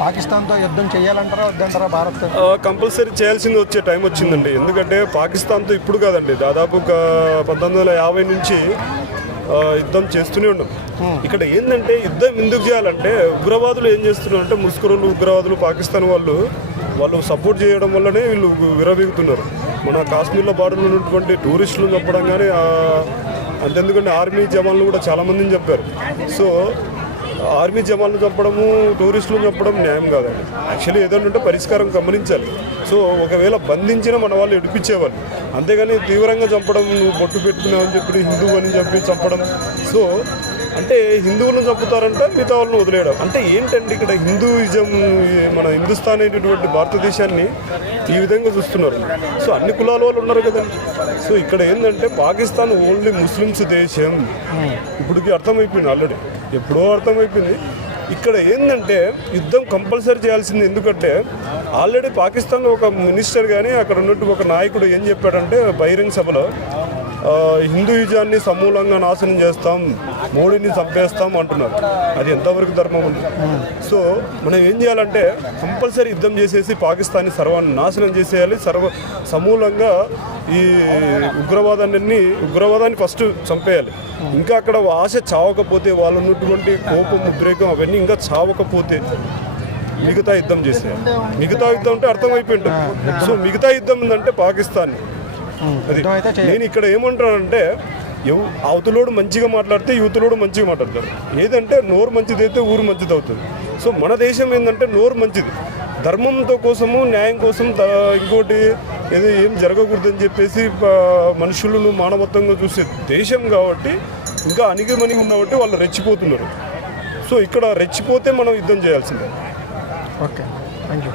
పాకిస్తాన్తో యుద్ధం చేయాలంటారా వద్దంటారా భారత్? కంపల్సరీ చేయాల్సింది వచ్చే టైం వచ్చిందండి. ఎందుకంటే పాకిస్తాన్తో ఇప్పుడు కాదండి, దాదాపు 1950 నుంచి యుద్ధం చేస్తూనే ఉన్నాం. ఇక్కడ ఏంటంటే యుద్ధం ఎందుకు చేయాలంటే ఉగ్రవాదులు ఏం చేస్తున్నారు అంటే ముస్కురులు ఉగ్రవాదులు పాకిస్తాన్ వాళ్ళు సపోర్ట్ చేయడం వల్లనే వీళ్ళు విరవీగుతున్నారు. మన కాశ్మీర్లో బార్డర్లో ఉన్నటువంటి టూరిస్టులు చెప్పడం కానీ అంతెందుకంటే ఆర్మీ జవాన్లు కూడా చాలామందిని చెప్పారు. సో ఆర్మీ జవాన్లు చంపడము టూరిస్టులు చంపడం న్యాయం కాదండి. యాక్చువల్లీ ఏదంటే పరిష్కారం గమనించాలి. సో ఒకవేళ బంధించిన మన వాళ్ళు విడిపించేవాళ్ళు, అంతేగాని తీవ్రంగా చంపడం, నువ్వు బొట్టు పెట్టుకున్నావని చెప్పి హిందువు అని చెప్పి చంపడం. సో అంటే హిందువులను చంపుతారంట, మిగతా వాళ్ళని వదిలేయడం అంటే ఏంటంటే ఇక్కడ హిందూయిజం మన హిందుస్థాన్ అనేటటువంటి భారతదేశాన్ని ఈ విధంగా చూస్తున్నారు. సో అన్ని కులాల వాళ్ళు ఉన్నారు కదండి. సో ఇక్కడ ఏంటంటే పాకిస్తాన్ ఓన్లీ ముస్లిమ్స్ దేశం ఇప్పటికి అర్థమైపోయింది, ఆల్రెడీ ఎప్పుడో అర్థమైపోయింది. ఇక్కడ ఏంటంటే యుద్ధం కంపల్సరీ చేయాల్సింది. ఎందుకంటే ఆల్రెడీ పాకిస్తాన్లో ఒక మినిస్టర్ కానీ అక్కడ ఉన్నట్టు ఒక నాయకుడు ఏం చెప్పాడంటే బహిరంగ సభలో హిందూయిజాన్ని సమూలంగా నాశనం చేస్తాం, మోడీని చంపేస్తాం అంటున్నారు. అది ఎంతవరకు ధర్మం ఉంది? సో మనం ఏం చేయాలంటే కంపల్సరీ యుద్ధం చేసేసి పాకిస్తాన్ని నాశనం చేసేయాలి. సమూలంగా ఈ ఉగ్రవాదాన్ని ఫస్ట్ చంపేయాలి. ఇంకా అక్కడ ఆశ చావకపోతే, వాళ్ళు ఉన్నటువంటి కోపం ఉద్రేకం అవన్నీ ఇంకా చావకపోతే మిగతా యుద్ధం చేసేయాలి. మిగతా యుద్ధం అంటే అర్థమైపోయింది. సో మిగతా యుద్ధం ఏంటంటే పాకిస్తాన్. అది నేను ఇక్కడ ఏమంటానంటే అవతలోడు మంచిగా మాట్లాడితే యువతలోడు మంచిగా మాట్లాడతారు. ఏదంటే నోరు మంచిది అయితే ఊరు మంచిది అవుతుంది. సో మన దేశం ఏంటంటే నోరు మంచిది, ధర్మంతో కోసము న్యాయం కోసం ఇంకోటి ఏం జరగకూడదని చెప్పేసి మనుషులను మానవత్వంగా చూసే దేశం కాబట్టి ఇంకా అణిగిమణిగి కాబట్టి వాళ్ళు రెచ్చిపోతున్నారు. సో ఇక్కడ రెచ్చిపోతే మనం యుద్ధం చేయాల్సిందే. Okay, thank you.